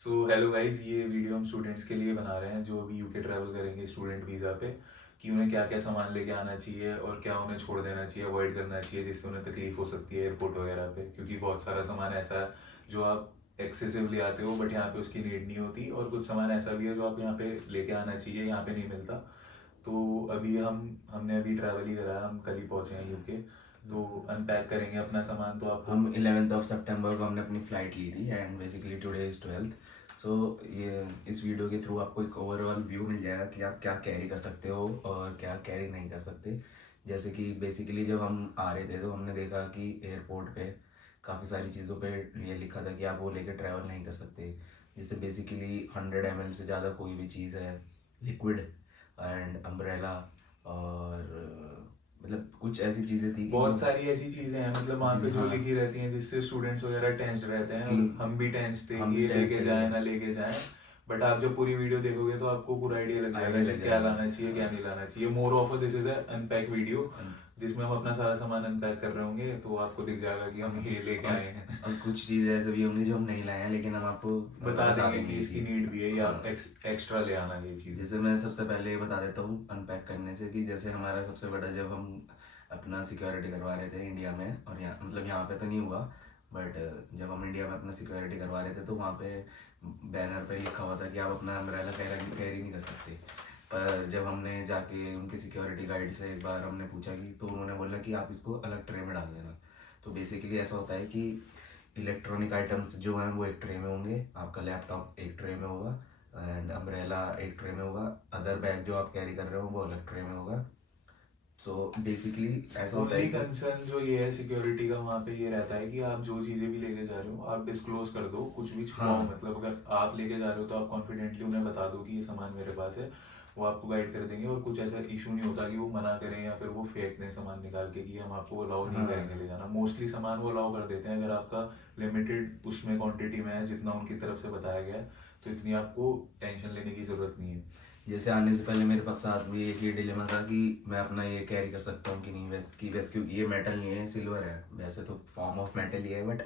Hello guys, ये video हम students के लिए बना रहे हैं जो अभी यूके ट्रैवल करेंगे स्टूडेंट वीज़ा पे, कि उन्हें क्या क्या सामान लेके आना चाहिए और क्या उन्हें छोड़ देना चाहिए, अवॉइड करना चाहिए, जिससे उन्हें तकलीफ हो सकती है एयरपोर्ट वगैरह पे। क्योंकि बहुत सारा सामान ऐसा है जो आप एक्सेसिवली आते हो बट यहाँ पे उसकी नीड नहीं होती, और कुछ सामान ऐसा भी है जो आप यहाँ पे लेके आना चाहिए, यहाँ पे नहीं मिलता। तो अभी हमने अभी ट्रैवल ही करा है, हम कल ही पहुँचे हैं यूके। तो अनपैक करेंगे अपना सामान, तो आपको हम 11th ऑफ सितंबर को हमने अपनी फ़्लाइट ली थी and basically today is 12th। सो ये इस वीडियो के थ्रू आपको एक ओवरऑल व्यू मिल जाएगा कि आप क्या कैरी कर सकते हो और क्या कैरी नहीं कर सकते। जैसे कि बेसिकली जब हम आ रहे थे तो हमने देखा कि एयरपोर्ट पे काफ़ी सारी चीज़ों पे ये लिखा था कि आप वो लेकर ट्रैवल नहीं कर सकते। जैसे बेसिकली 100 ml से ज़्यादा कोई भी चीज़ है, लिक्विड एंड अम्ब्रेला, और मतलब कुछ ऐसी चीज़ें थी कि जो बहुत सारी ऐसी चीजें हैं, मतलब वहाँ जी पे जो हाँ, लिखी रहती हैं जिससे स्टूडेंट्स वगैरह टेंस्ड रहते हैं, कि और हम भी टेंस थे हम कि भी ये टेंस लेके थे, जाए ना लेके जाए। बट आप जब पूरी वीडियो देखोगे तो आपको पूरा आइडिया लग जाएगा आइडिया कि लग क्या जाएगा। लाना चाहिए क्या नहीं लाना चाहिए। More of this is unpack video, अन- जिसमें हम अपना सारा सामान अनपैक कर रहे होंगे, तो आपको दिख जाएगा कि हम ये लेके और आए हैं। और कुछ चीज़ें ऐसे भी होंगी जो हम नहीं लाए हैं लेकिन हम आपको बता बता देंगे कि देंगे इसकी कि नीड भी है या हाँ। एक्स्ट्रा ले आना ये चीज़। जैसे मैं सबसे पहले ये बता देता हूँ अनपैक करने से कि जैसे हमारा सबसे बड़ा, जब हम अपना सिक्योरिटी करवा रहे थे इंडिया में, और यहाँ मतलब यहाँ पे तो नहीं हुआ, बट जब हम इंडिया में अपना सिक्योरिटी करवा रहे थे तो वहाँ पे बैनर पे लिखा हुआ था कि आप अपना अम्ब्रेला कैरी नहीं कर सकते। पर जब हमने जाके उनके सिक्योरिटी गाइड से एक बार हमने पूछा कि, तो उन्होंने बोला कि आप इसको अलग ट्रे में डाल देना। तो बेसिकली ऐसा होता है कि इलेक्ट्रॉनिक आइटम्स जो हैं वो एक ट्रे में होंगे, आपका लैपटॉप एक ट्रे में होगा एंड अम्ब्रेला एक ट्रे में होगा, अदर बैग जो आप कैरी कर रहे हो वो अलग ट्रे में होगा। सो बेसिकली ऐसा होता है ओनली कि कंसर्न जो ये है सिक्योरिटी का, वहाँ पे ये रहता है कि आप जो चीज़ें भी लेके जा रहे हो आप डिस्क्लोज कर दो, कुछ भी छुपाओ। हाँ मतलब अगर आप लेके जा रहे हो तो आप कॉन्फिडेंटली उन्हें बता दो कि ये सामान मेरे पास है, वो आपको गाइड कर देंगे। और कुछ ऐसा इशू नहीं होता कि वो मना करें या फिर वो फेंक दें सामान निकाल के कि हम आपको अलाउ नहीं हाँ करेंगे ले जाना। मोस्टली सामान वो अलाउ कर देते हैं अगर आपका लिमिटेड उसमें क्वांटिटी में है, जितना उनकी तरफ से बताया गया है, तो इतनी आपको टेंशन लेने की ज़रूरत नहीं है। जैसे आने से पहले मेरे पास साथ में एक ये डिलेमा था कि मैं अपना ये कैरी कर सकता हूँ कि नहीं, वैसे क्योंकि ये मेटल नहीं है, सिल्वर है, वैसे तो फॉर्म ऑफ मेटल ही है, बट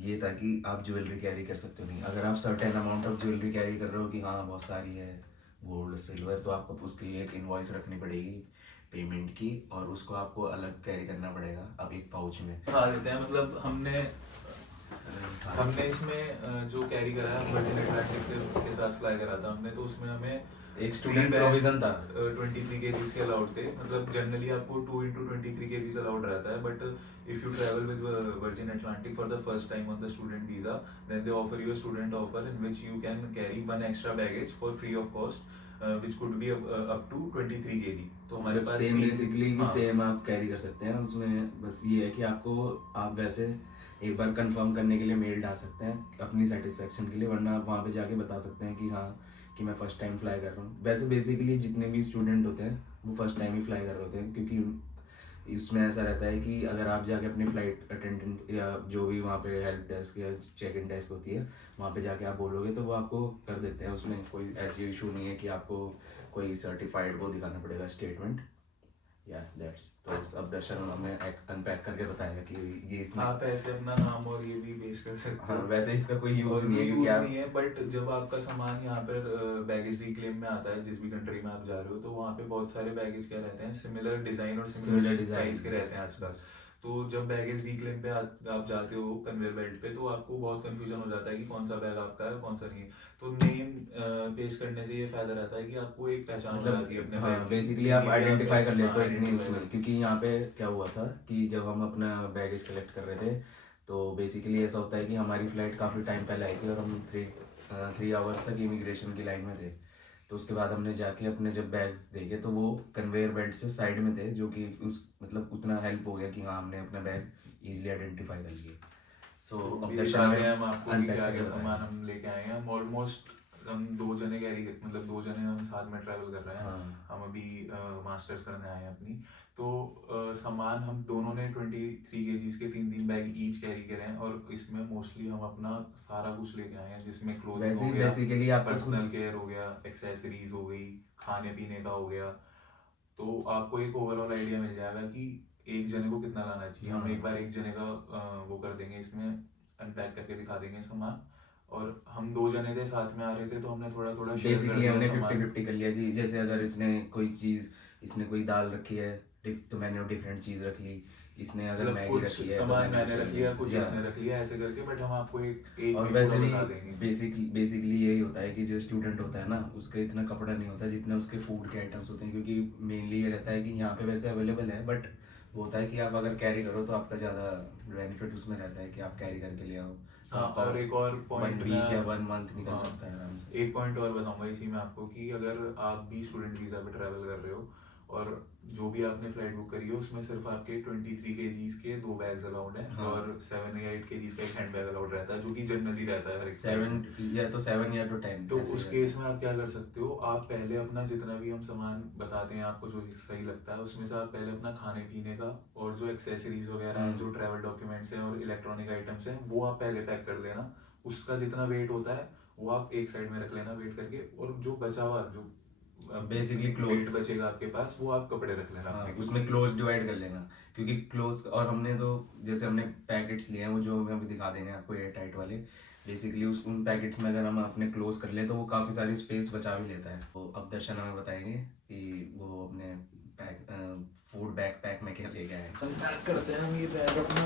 ये था कि आप ज्वेलरी कैरी कर सकते हो नहीं। अगर आप certain amount of jewellery carry कर रहे हो कि हाँ बहुत सारी है गोल्ड सिल्वर, तो आपको उसकी एक इनवॉइस रखनी पड़ेगी पेमेंट की, और उसको आपको अलग कैरी करना पड़ेगा अब एक पाउच में। हाँ देते हैं, मतलब हमने उठा हमने इसमें जो कैरी करा है वर्जिन अटलांटिक से के साथ फ्लाई करा था हमने, तो उसमें हमें एक थ्री स्टूडेंट बैग्स प्रोविजन था। 23 kgs के अलाउड थे। मतलब जनरली आपको 2 into 23 kgs अलाउड रहता है, but if you travel with Virgin Atlantic for the first time on the student visa, then they offer you a student offer in which you can carry one extra baggage for free of cost, which could be up to 23 kg। तो हमारे मतलब पास same तीन। Basically कि हाँ, same आप carry कर सकते हैं उसमें, बस ये है कि आपको, आप वैसे एक बार कंफर्म करने के लिए मेल डाल सकते हैं अपनी सेटिस्फेक्शन के लिए, वरना आप वहाँ पे जाके बता सकते हैं कि हाँ कि मैं फ़र्स्ट टाइम फ्लाई कर रहा हूँ। वैसे बेसिकली जितने भी स्टूडेंट होते हैं वो फर्स्ट टाइम ही फ्लाई कर रहे होते हैं, क्योंकि इसमें ऐसा रहता है कि अगर आप जाके अपनी फ़्लाइट अटेंडेंट या जो भी वहाँ पे हेल्प डेस्क या चेक इन डेस्क होती है वहाँ पे जाके आप बोलोगे तो वो आपको कर देते हैं। उसमें कोई ऐसी इशू नहीं है कि आपको कोई सर्टिफाइड वो दिखाना पड़ेगा स्टेटमेंट। या दैट्स तो अब दर्शन हमें अनपैक करके बताएगा कि ये इसमें, आप ऐसे अपना नाम और ये भी पेश कर सकते हाँ हो। वैसे इसका कोई यूज़ और नहीं भी है क्योंकि यूज आप, नहीं है, बट जब आपका सामान यहाँ पर बैगेज रिक्लेम में आता है, जिस भी कंट्री में आप जा रहे हो, तो वहाँ पे बहुत सारे बैगेज क्या रहते हैं, सिमिलर डिजाइन और सिमिलर सिमिलर डिज़ाइन, साइज के रहते बस हैं आजकल। बस। तो जब बैगेज रिक्लेम पे आप जाते हो कन्वेयर बेल्ट पे, तो आपको बहुत कंफ्यूजन हो जाता है कि कौन सा बैग आपका है कौन सा नहीं है। तो नेम पेश करने से ये फायदा रहता है कि आपको एक पहचान हो जाती है मतलब अपने बैग हाँ की, बेसिकली आप इजीली आप आइडेंटिफाई कर लेते हो इतनी आइडेंटिफाई कर उसमें, सकते क्योंकि यहाँ पे क्या हुआ था कि जब हम अपना बैगेज कलेक्ट कर रहे थे तो बेसिकली ऐसा होता है कि हमारी फ़्लाइट काफ़ी टाइम पहले आई थी और हम 3 आवर्स तक इमिग्रेशन की लाइन में थे। तो उसके बाद हमने जाके अपने जब बैग्स देखे तो वो कन्वेयर बेल्ट से साइड में थे, जो कि उस मतलब उतना हेल्प हो गया कि हाँ हमने अपना बैग ईजिली आइडेंटिफाई कर लिए। सो तो अब भी दर्शन दिखाते हमें हैं हम आपको कि अनपैक क्या क्या करके सामान बताएगा। हम लेके आए हैं। हम ऑलमोस्ट हम दो जने कैरी, मतलब दो जने हम साथ में ट्रैवल कर रहे हैं। हाँ हम अभी मास्टर्स करने आए हैं अपनी। तो सामान हम दोनों ने 23 kgs के तीन तीन बैग ईच कैरी करे हैं, और इसमें मोस्टली हम अपना सारा कुछ लेके आए हैं, जिसमें क्लोथिंग वैसे हो ही गया, बेसिकली आपको खुद, पर्सनल केयर हो गया, एक्सेसरीज हो गई, खाने पीने का हो गया। तो आपको एक ओवरऑल आइडिया मिल जाएगा कि एक जने को कितना लाना चाहिए। हम एक हाँ बार एक जने का वो कर देंगे इसमें, अनपैक करके दिखा देंगे सामान। और हम 2 जने थे साथ में आ रहे थे, तो हमने थोड़ा थोड़ा शेयर कर बेसिकली दिया हमने सामान। 50-50 कर लिया कि जैसे अगर इसने कोई दाल रखी है तो मैंने डिफरेंट चीज़ रख ली, इसने अगर मतलब मैगी कुछ रखी है तो सामान मैंने मैंने कुछ रख लिया, कुछ या इसने रख लिया, ऐसे करके। बट हम आपको एक एक और भी वैसे पूरा भी बता देंगे। बेसिकली यही होता है कि जो स्टूडेंट होता है ना उसका इतना कपड़ा नहीं होता जितना उसके फूड के आइटम्स होते हैं, क्योंकि मेनली ये रहता है कि यहाँ पे वैसे अवेलेबल है, बट वो होता है कि आप अगर कैरी करो तो आपका ज़्यादा बेनिफिट उसमें रहता है कि आप कैरी करके ले आओ, तो हाँ, आपका और एक और 1 पॉइंट वीक या मैं 1 मंथ निकल हाँ, सकता है आराम से। एक पॉइंट और बताऊंगा इसी में आपको कि अगर आप भी स्टूडेंट वीज़ा पे ट्रैवल कर रहे हो और जो भी आपने फ्लाइट बुक करी है उसमें सिर्फ आपके 23 kgs के 2 बैग्स अलाउड हैं, हाँ। और 7 या 8 kgs का एक हैंड बैग अलाउड रहता है, जो कि जनरली रहता है हर एक फ्लाइट 7 में। या तो 7 या तो 10 तो ऐसे ही उस रहता केस है। में आप क्या कर सकते हो, आप पहले अपना जितना भी हम सामान बताते हैं आपको जो सही लगता है उसमें से आप पहले अपना खाने पीने का और जो एक्सेसरीज वगैरह हैं, जो ट्रैवल डॉक्यूमेंट्स हैं और इलेक्ट्रॉनिक आइटम्स हैं, वो आप पहले पैक कर देना। उसका जितना वेट होता है वो आप एक साइड में रख लेना वेट करके, और जो बचा हुआ जो बेसिकली वेट क्लोथ्स, बचेगा आपके पास, वो आप कपड़े रख लेना हाँ अपने, उसमें क्योंकि क्लोज डिवाइड कर लेना, क्योंकि क्लोज और हमने तो जैसे हमने पैकेट्स लिए हैं वो जो हमें अभी दिखा देंगे आपको एयर टाइट वाले, बेसिकली उन पैकेट्स में अगर हम अपने क्लोज कर ले तो वो काफ़ी सारी स्पेस बचा भी लेता है। तो अब दर्शन हमें बताएंगे कि वो अपने फूड बैग पैक में क्या ले गए हैं। हम पैक करते हैं। हम ये बैग अपना,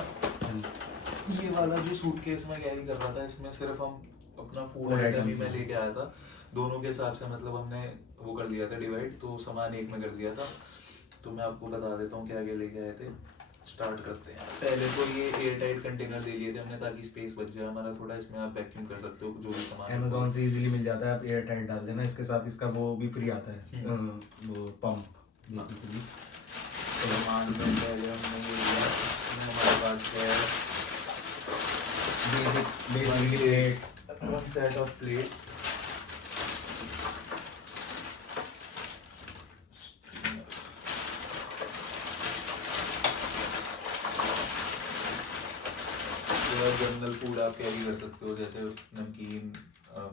ये वाला जो सूटकेस में कैरी कर रहा था, इसमें सिर्फ हम अपना फूड Food आइटम ही items मैं में। लेके आया था। दोनों के हिसाब से मतलब हमने वो कर लिया था डिवाइड, तो सामान एक में कर दिया था। तो मैं आपको बता देता हूँ क्या क्या लेके आए थे। स्टार्ट करते हैं। पहले तो ये एयर टाइट कंटेनर ले लिए थे हमने, ताकि स्पेस बच जाए हमारा थोड़ा। इसमें आप वैक्यूम कर सकते हो जो भी सामान अमेजोन से इजीली मिल जाता है, आप एयर टाइट डाल देना, इसके साथ इसका वो भी फ्री आता है वो पंप बेसिकली। सामान में पहले हमने ये लिया। इसमें हमारे पास है basically plates, 1 set of plate, general food आप कैरी कर सकते हो, जैसे नमकीन,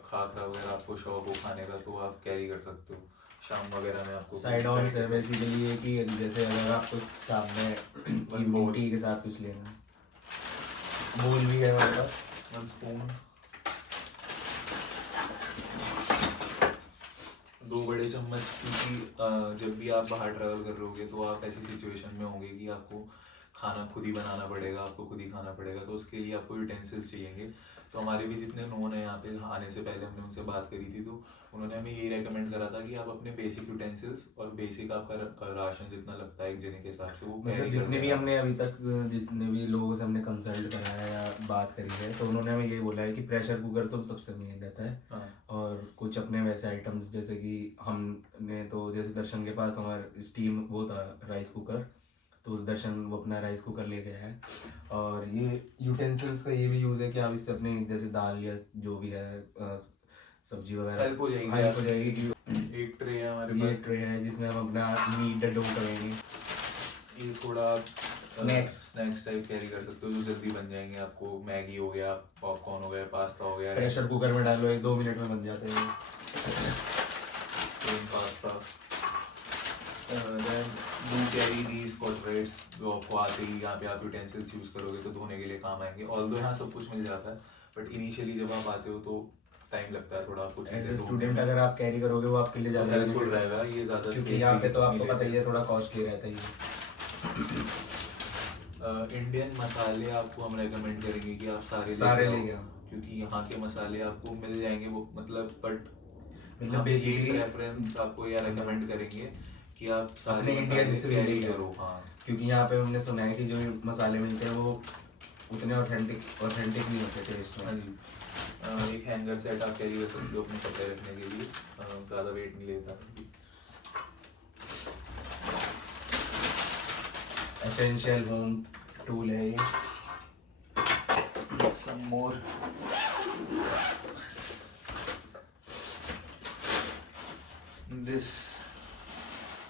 खाखरा वगैरह आपको शौक हो खाने का तो आप कैरी कर सकते हो। शाम वगैरह में आपको साइड ऑन है बेसिकली ये कि जैसे अगर आपको सामने इवनिंग टी के साथ कुछ लेना, बोल भी है हमारे पास, 1 स्पून, 2 बड़े चम्मच, क्योंकि जब भी आप बाहर ट्रैवल कर रहे होगे तो आप ऐसी सिचुएशन में होंगे कि आपको खाना खुद ही बनाना पड़ेगा, आपको खुद ही खाना पड़ेगा, तो उसके लिए आपको यूटेंसिल्स चाहिए। तो हमारे भी जितने नोन है यहाँ पे, आने से पहले हमने उनसे बात करी थी, तो उन्होंने हमें यही रेकमेंड करा था कि आप अपने बेसिक यूटेंसिल्स और बेसिक आपका राशन जितना लगता है एक जने के हिसाब से वो मतलब कैरी जितने कर भी देना। हमने अभी तक जितने भी लोगों से हमने कंसल्ट करा है या बात करी है, तो उन्होंने हमें यही बोला है कि प्रेशर कुकर तो सबसे मेन रहता है। हाँ, और कुछ अपने वैसे आइटम्स जैसे कि हमने तो जैसे दर्शन के पास हमारा स्टीम वो था राइस कुकर, तो दर्शन वो अपना राइस कुकर ले गया है। और ये यूटेंसिल्स का ये भी यूज़ है कि आप इससे अपने जैसे दाल या जो भी है सब्जी वगैरह हेल्प हो जाएगी, हेल्प हो जाएगी कि एक ट्रे है हमारे ये पास। ट्रे है जिसमें हम अपना मीट डो करेंगे। ये थोड़ा स्नैक्स टाइप कैरी कर सकते हो जो जल्दी बन जाएंगे। आपको मैगी हो गया, पॉपकॉर्न हो गया, पास्ता हो गया, प्रेशर कुकर में डालो 1-2 मिनट में बन जाते हैं। Same pasta. Then you carry these cutlets जो आपको आते ही यहाँ पे आप यूटेंसिल्स यूज़ करोगे तो धोने के लिए काम आएंगे। ऑल्दो यहाँ सब कुछ मिल जाता है, बट इनिशियली जब आप आते हो तो टाइम लगता है थोड़ा आपको एज चीज़ें ए ढूंढने स्टूडेंट में। अगर आप कैरी करोगे वो आपके लिए ज़्यादा हेल्पफुल benefit रहेगा ये ज़्यादा, क्योंकि space यहाँ पे भी तो आपको नहीं पता ही लेते। है थोड़ा कॉस्टली रहता ही है। इंडियन मसाले आपको हम रेकमेंड करेंगे कि आप सारे सारे आओ, ले गया, क्योंकि यहाँ के मसाले आपको मिल जाएंगे वो मतलब, बट मतलब बेसिकली प्रेफरेंस आपको यह रेकमेंड करेंगे कि आप सारे अपने इंडियन मसाले से भी कैरी ले करो। हाँ, क्योंकि यहाँ पे हमने सुना है कि जो मसाले मिलते हैं वो उतने ऑथेंटिक नहीं होते टेस्ट हाँ में। जी। एक हैंगर सेट आप कैरी कर सकते हो अपने कपड़े रखने के लिए, ज़्यादा वेट नहीं लेता। एसेंशियल होम टूल है ये। Some more. This,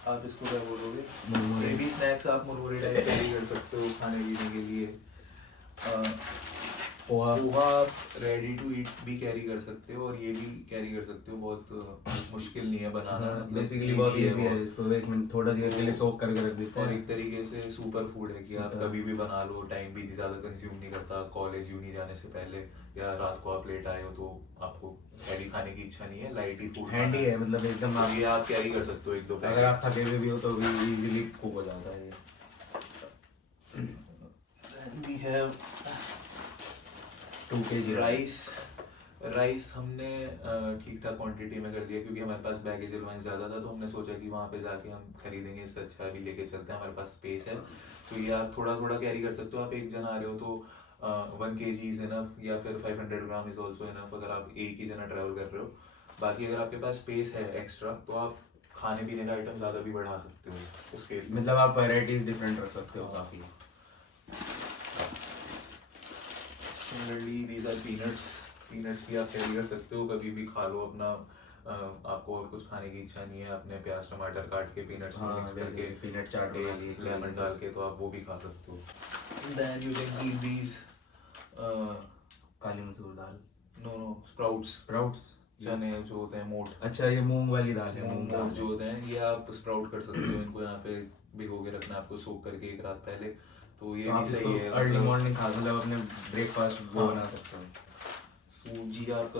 आप इसको क्या बोलोगे? मुरमुरे। स्नैक्स आप मुरमुरे टाइप कैरी कर सकते हो खाने पीने के लिए। पोहा। पोहा आप रेडी टू ईट भी कैरी कर सकते हो और ये भी कैरी कर सकते हो, बहुत मुश्किल नहीं है बनाना, मतलब बेसिकली बहुत easy इजी है, बहुत। इसको 1 मिनट थोड़ा देर के लिए सोक करके रख देते और हैं। एक तरीके से सुपर फूड है कि आप Super। कभी भी बना लो, टाइम भी ज़्यादा कंज्यूम नहीं करता, कॉलेज यूनी जाने से पहले या रात को आप लेट आए हो तो आपको हैवी खाने की इच्छा नहीं है, लाइट ही फूड हैंडी है, मतलब एकदम तो ये आप कैरी कर सकते हो एक दो अगर पैकेट। आप थके हुए भी हो तो भी इजीली कुक हो जाता है ये। वी हैव 2 kg राइस हमने ठीक ठाक क्वांटिटी में कर लिया क्योंकि हमारे पास बैगेज अलाउंस ज़्यादा था, तो हमने सोचा कि वहाँ पे जाके हम खरीदेंगे, इससे अच्छा अभी लेके चलते हैं, हमारे पास स्पेस है। तो ये आप थोड़ा थोड़ा कैरी कर सकते हो, आप एक जन आ रहे हो तो 1 kg इज इनफ, या फिर 500 ग्राम इज ऑल्सो इनफ अगर आप एक ही जना ट्रैवल कर रहे हो। बाकी अगर आपके पास स्पेस है एक्स्ट्रा तो आप खाने पीने का आइटम ज़्यादा भी बढ़ा सकते हो उस केस में। मतलब आप वैरायटीज डिफरेंट रख सकते हो काफ़ी। सिमिलरली दीज आर पीनट्स भी आप कैरी कर सकते हो, कभी भी खा लो अपना, आपको और कुछ खाने की इच्छा नहीं है, अपने प्याज टमाटर काट के पीनट्स में मिक्स करके पीनट चाट बना ली, एक लेमन डाल के तो आप वो भी खा सकते हो। Then you can eat these kali masoor dal, no sprouts, sprouts, चने जो होते हैं मोठ, अच्छा ये मूंग वाली दाल है, मूंग दाल मोठ जो होते हैं ये आप स्प्राउट कर सकते हो, इनको यहाँ पे भिगो के रखना है आपको सोक करके एक रात पहले, तो ये भी सही है। अर्ली मॉर्निंग खा, मतलब अपने ब्रेकफास्ट वो हाँ। बना सकते हो। सूजी आप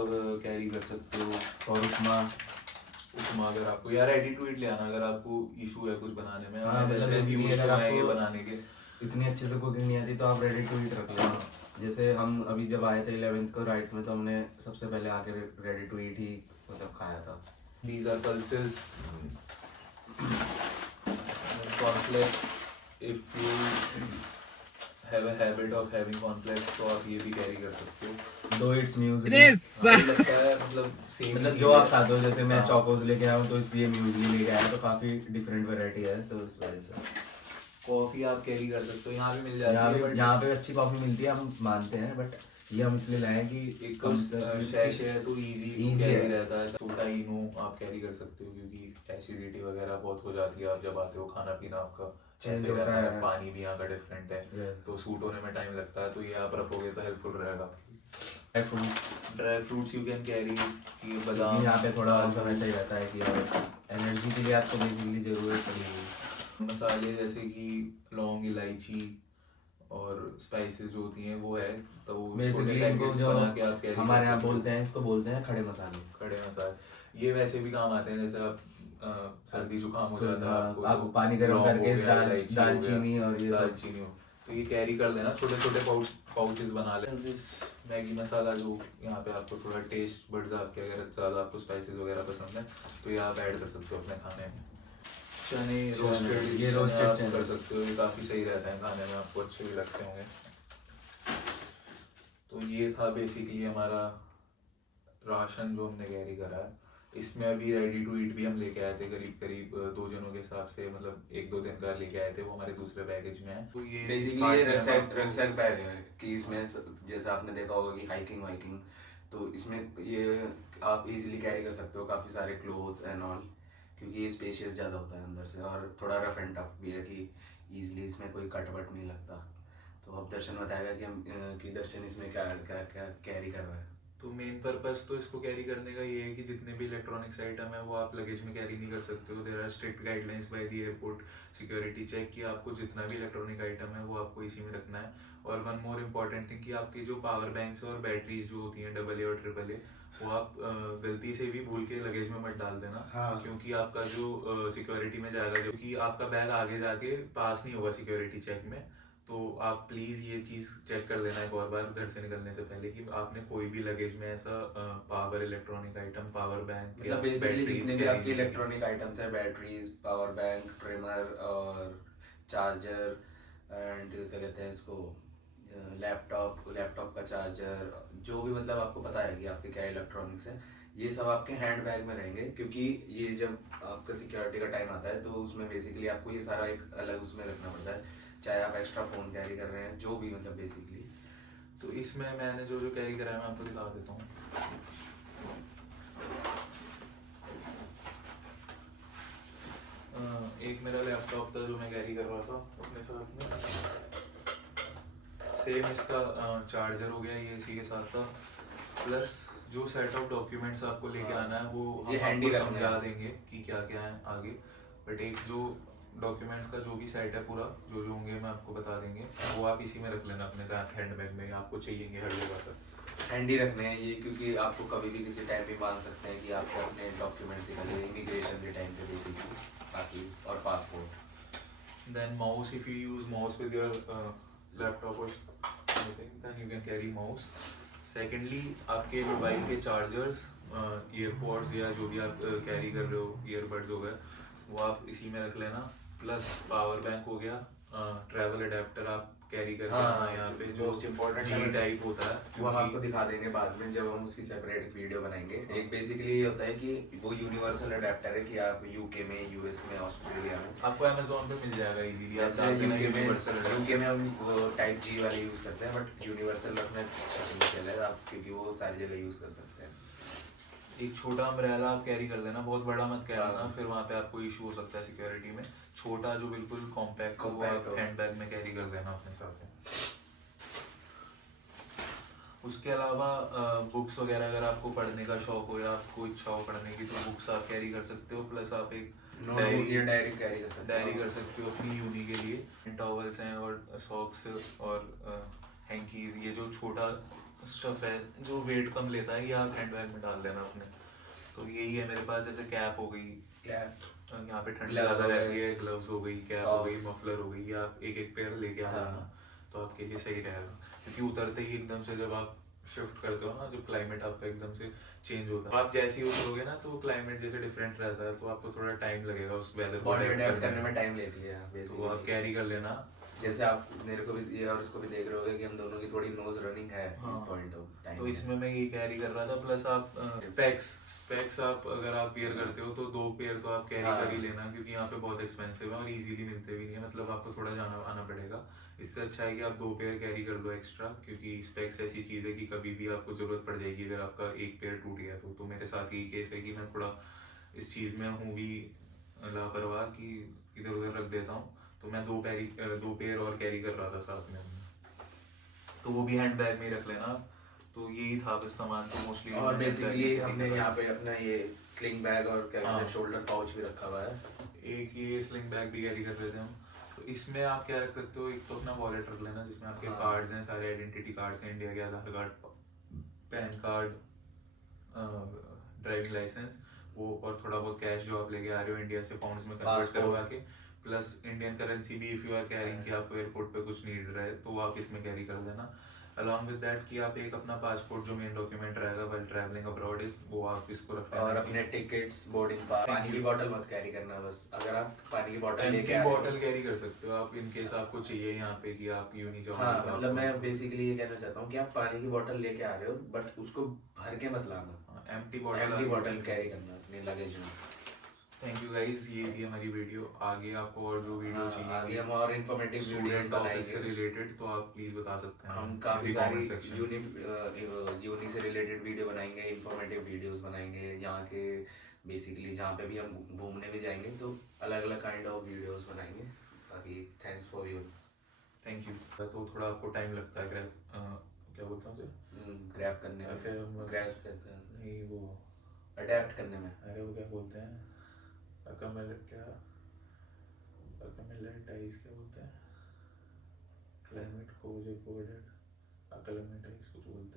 कैरी कर सकते हो, और उपमा अगर आपको यार रेडी टू ईट ले आना अगर आपको इशू है कुछ बनाने में। हाँ, मतलब जैसे basically used अगर to हैं ये आपको बनाने के, इतनी अच्छे से कुकिंग नहीं आती तो आप रेडी टू ईट रख लेना। जैसे हम अभी जब आए थे 11th को राइट में, तो हमने सबसे पहले आके रेडी टू ईट ही मतलब खाया था। these are pulses, cornflakes, if you have a habit of having cornflakes तो आप ये भी कैरी कर सकते हो। दो इट्स म्यूजिक, लगता है मतलब सेम मतलब जो आप खाते हो, जैसे मैं चोकोस लेके आया हूँ तो इसलिए म्यूजली लेके आया, तो काफी डिफरेंट वैरायटी है, तो इस वजह से। कॉफी आप कैरी कर सकते हो, यहाँ भी मिल जाती है, यहाँ पे अच्छी कॉफी मिलती है, हम मानते हैं, बट ये हम इसलिए लाए कि एक शैशे है तो इजी Easy कैरी है। रहता है। छोटा इनो आप कैरी कर सकते हो क्योंकि एसिडिटी वगैरह बहुत हो जाती है, आप जब आते हो खाना पीना आपका Change ऐसे होता रहता है, है। पानी भी यहाँ का डिफरेंट है तो सूट होने में टाइम लगता है, तो ये आप रखोगे तो हेल्पफुल रहेगा। Dry fruits you can carry, कि बादाम, यहाँ पे थोड़ा मौसम ऐसा ही रहता है कि एनर्जी के लिए आपको बेसिकली जरूरत पड़ेगी। मसाले जैसे कि लौंग, इलायची और स्पाइसेस जो होती हैं वो है, तो बेसिकली इनको जो हमारे यहाँ बोलते हैं, इसको बोलते हैं खड़े मसाले। खड़े मसाले ये वैसे भी काम आते हैं, जैसे आप सर्दी जुकाम हो जाता है आपको पानी गर्म करके दालचीनी और ये सब दालचीनी हो तो ये कैरी कर लेना, छोटे छोटे पाउचेस बना ले। मैगी मसाला जो यहाँ पे आपको थोड़ा टेस्ट बड्स आपके, अगर ज़्यादा आपको स्पाइसेस वगैरह पसंद है तो ये आप ऐड कर सकते हो अपने खाने में। चने रोस्टेड, ये रोस्टेड आप कर सकते हो, ये काफ़ी सही रहता है खाने में, आपको अच्छे भी लगते होंगे। तो ये था बेसिकली हमारा राशन जो हमने कैरी करा है। इसमें अभी रेडी टू ईट भी हम लेके आए थे, करीब करीब 2 जनों के हिसाब से, मतलब 1-2 दिन का लेके आए थे, वो हमारे दूसरे बैगेज में है। तो ये बेसिकली ये रक्सैक बैग है कि इसमें जैसे आपने देखा होगा कि हाइकिंग वाइकिंग, तो इसमें ये आप इजीली कैरी कर सकते हो काफ़ी सारे क्लोथ्स एंड ऑल, क्योंकि ये स्पेशियस ज़्यादा होता है अंदर से, और थोड़ा रफ एंड टफ भी है कि इजीली इसमें कोई कट वट नहीं लगता। तो अब दर्शन बताएगा कि हम कि दर्शन इसमें क्या क्या क्या कैरी कर रहा है। तो मेन पर्पस तो इसको कैरी करने का ये है कि जितने भी इलेक्ट्रॉनिक्स आइटम है वो आप लगेज में कैरी नहीं कर सकते हो। There are strict guidelines by the airport security check कि आपको जितना भी इलेक्ट्रॉनिक आइटम है वो आपको इसी में रखना है। और वन मोर इम्पॉर्टेंट थिंग कि आपकी जो पावर बैंक्स और बैटरीज जो होती हैं AA और AAA, वो आप गलती से भी भूल के लगेज में मत डाल देना। हाँ। क्योंकि आपका जो सिक्योरिटी में जाएगा, क्योंकि आपका बैग आगे जाके पास नहीं होगा सिक्योरिटी चेक में, तो आप प्लीज़ ये चीज़ चेक कर लेना एक और बार घर से निकलने से पहले कि आपने कोई भी लगेज में ऐसा power electronic item, power bank, मतलब बेसिकली जितने भी आपके इलेक्ट्रॉनिक आइटम्स है, बैटरीज, पावर बैंक, ट्रिमर और चार्जर एंड क्या कहते हैं इसको, लैपटॉप का चार्जर, जो भी मतलब आपको पता है कि आपके क्या इलेक्ट्रॉनिक्स हैं, ये सब आपके हैंड बैग में रहेंगे। क्योंकि ये जब आपका सिक्योरिटी का टाइम आता है तो उसमें बेसिकली आपको ये सारा एक अलग उसमें रखना पड़ता है, चाहे आप एक्स्ट्रा फोन कैरी कर रहे हैं, जो भी मतलब बेसिकली। तो इसमें मैंने जो जो कैरी करा है मैं आपको दिखा देता हूँ। एक मेरा लैपटॉप था जो मैं कैरी कर रहा था अपने साथ में, सेम इसका चार्जर हो गया, ये इसी के साथ था, प्लस जो सेट ऑफ डॉक्यूमेंट्स आपको लेके हाँ, आना है वो ये हम handy आपको रखना समझा है। देंगे कि क्या क्या है आगे। बट एक जो डॉक्यूमेंट्स का जो भी सेट है पूरा, जो जो होंगे मैं आपको बता देंगे, वो आप इसी में रख लेना अपने साथ हैंडबैग में, आपको चाहिएंगे हर जगह पर। हैंडी रखने हैं ये, क्योंकि आपको कभी भी किसी टाइम भी मांग सकते हैं कि आपको अपने डॉक्यूमेंट दिखाइए इमिग्रेशन के टाइम पे बेसिकली, बाकी और passport. Then mouse, if you use mouse with your laptop or anything, then you can carry mouse. Secondly, आपके मोबाइल के चार्जर्स, ईयरपॉड्स या जो भी आप कैरी कर रहे हो, ईयरबड्स हो गए, वो आप इसी में रख लेना। प्लस पावर बैंक हो गया, ट्रैवल अडेप्टर आप कैरी करके आना यहाँ पे, जो मोस्ट इम्पोर्टेंट जी टाइप होता है, वो हम आपको क्योंकि दिखा देंगे बाद में जब हम उसकी सेपरेट वीडियो बनाएंगे। एक बेसिकली ये होता है कि वो यूनिवर्सल अडेप्टर है कि आप यूके में, यूएस में, ऑस्ट्रेलिया में, आपको अमेजोन पे मिल जाएगा इजीली। आप जैसे डाल देना यूके में, यूनिवर्सल अडेप्टर। यूके में हम वो टाइप जी वाले यूज करते हैं, बट यूनिवर्सल रखना एसेंशियल है आप, क्योंकि वो सारी जगह यूज कर सकते हैं। एक छोटा अम्ब्रेला आप कैरी कर लेना, बहुत बड़ा मत कैरी करना, हाँ। फिर वहाँ पे आपको इशू हो सकता है सिक्योरिटी में। छोटा जो बिल्कुल कॉम्पैक्ट हो वो Compact आप हो। हैंडबैग में कैरी कर देना अपने साथ में। उसके अलावा बुक्स वगैरह अगर आपको पढ़ने का शौक हो या आपको इच्छा हो पढ़ने की, तो बुक्स आप कैरी कर सकते हो। प्लस आप एक नोटबुक या डायरी कैरी कर सकते डायरी हो। कर सकते हो अपनी यूनी के लिए। टॉवल्स हैं और सॉक्स और हैंकीज, ये जो छोटा स्टफ है जो वेट कम लेता है, ये आप हैंडबैग में डाल देना अपने। तो यही है मेरे पास, जैसे कैप हो गई, कैप, यहाँ पे ठंड Gloves ज़्यादा हो रहती गए, है, ग्लव्स हो गई, कैप हो गई, Socks। मफलर हो गई, ये आप एक एक पेयर लेके आ हाँ। जाना, तो आपके लिए सही रहेगा। क्योंकि उतरते ही एकदम से जब आप शिफ्ट करते हो ना, जब क्लाइमेट आपका एकदम से चेंज होता है, आप जैसे ही उतरोगे ना तो क्लाइमेट जैसे डिफरेंट रहता है, तो आपको थोड़ा टाइम लगेगा उस वेदर को बॉडी adapt अडेप्ट करने में टाइम लेती है तो आप basically। कैरी कर लेना। जैसे आप मेरे को भी ये और इसको भी देख रहे होगे कि हम दोनों की थोड़ी नोज रनिंग है हाँ। इस पॉइंट ऑफ टाइम। तो इसमें मैं ये कैरी कर रहा था। प्लस आप स्पेक्स आप अगर आप वेयर करते हो तो 2 पेयर तो आप कैरी हाँ। कर ही लेना, क्योंकि यहाँ पे बहुत एक्सपेंसिव है और इजीली मिलते भी नहीं है, मतलब आपको थोड़ा जाना आना पड़ेगा। इससे अच्छा है कि आप 2 पेयर कैरी कर लो एक्स्ट्रा, क्योंकि स्पेक्स ऐसी चीज़ है कि कभी भी आपको ज़रूरत पड़ जाएगी अगर आपका एक पेयर टूट गया तो मेरे साथ यही केस है कि मैं थोड़ा इस चीज़ में हूँ भी लापरवाह कि इधर उधर रख देता हूँ। तो मैं 2 पेयर और कैरी कर रहा था साथ में, तो वो भी हैंडबैग में ही रख लेना आप। तो यही था बस सामान, तो मोस्टली और बेसिकली हमने यहाँ पे अपना ये स्लिंग बैग और क्या कहते हैं हाँ। शोल्डर पाउच भी रखा हुआ है। एक ये स्लिंग बैग भी कैरी कर रहे थे हम। तो इसमें आप क्या रख सकते हो, एक तो अपना वॉलेट रख लेना जिसमें आपके हाँ। कार्ड्स हैं, सारे आइडेंटिटी कार्ड्स हैं, इंडिया के Aadhaar card, PAN card, driving licence, वो और थोड़ा बहुत कैश जो आप लेके आ रहे हो इंडिया से पाउंड्स में कन्वर्ट Passport। करवा के, प्लस इंडियन करेंसी भी इफ यू आर कैरिंग कि आपको एयरपोर्ट पे कुछ नीड रहे तो आप इसमें कैरी कर देना। अलॉन्ग विद दैट कि आप एक अपना पासपोर्ट जो मेन डॉक्यूमेंट रहेगा व्हाइल ट्रैवलिंग अब्रॉड इज, वो आप इसको रख लेना। और अपने टिकट्स, बोर्डिंग पास, पानी की बोतल मत कैरी करना बस। अगर आप पानी की बोतल लेके आ रहे हो, बॉटल कैरी कर सकते हो आप इन केस आपको चाहिए यहाँ पे कि आप यूनी जाओ। हाँ मतलब मैं बेसिकली ये कहना चाहता हूँ कि आप पानी की बोतल लेके आ रहे हो बट उसको भर के मत लाना, एम्प्टी एम्प्टी बॉटल बोतल कैरी करना अपने लगेज में। थैंक यू गाइस, ये थी हमारी वीडियो। आगे आपको और जो वीडियो हाँ, चाहिए आगे हम और इन्फॉर्मेटिव वीडियोस स्टूडेंट टॉपिक से बनाएंगे। रिलेटेड, तो आप प्लीज बता सकते हैं। हम काफी in the सारी comment section। यूनी से रिलेटेड वीडियो बनाएंगे, इन्फॉर्मेटिव वीडियोस बनाएंगे यहाँ के, बेसिकली जहाँ पे भी हम घूमने भी जाएंगे तो अलग अलग काइंड ऑफ वीडियोस बनाएंगे। बाकी thanks for you. Thank you. तो थोड़ा आपको टाइम लगता है क्या बोलता हूँ ग्रैब करने Okay, में, ग्रैब कहते हैं, नहीं वो, अडेप्ट करने में। अरे वो क्या बोलते हैं, अकमेलेटाइज क्या बोलते हैं, क्लाइमेट को जो कोडेड अकलेमेटाइज कुछ बोलते हैं।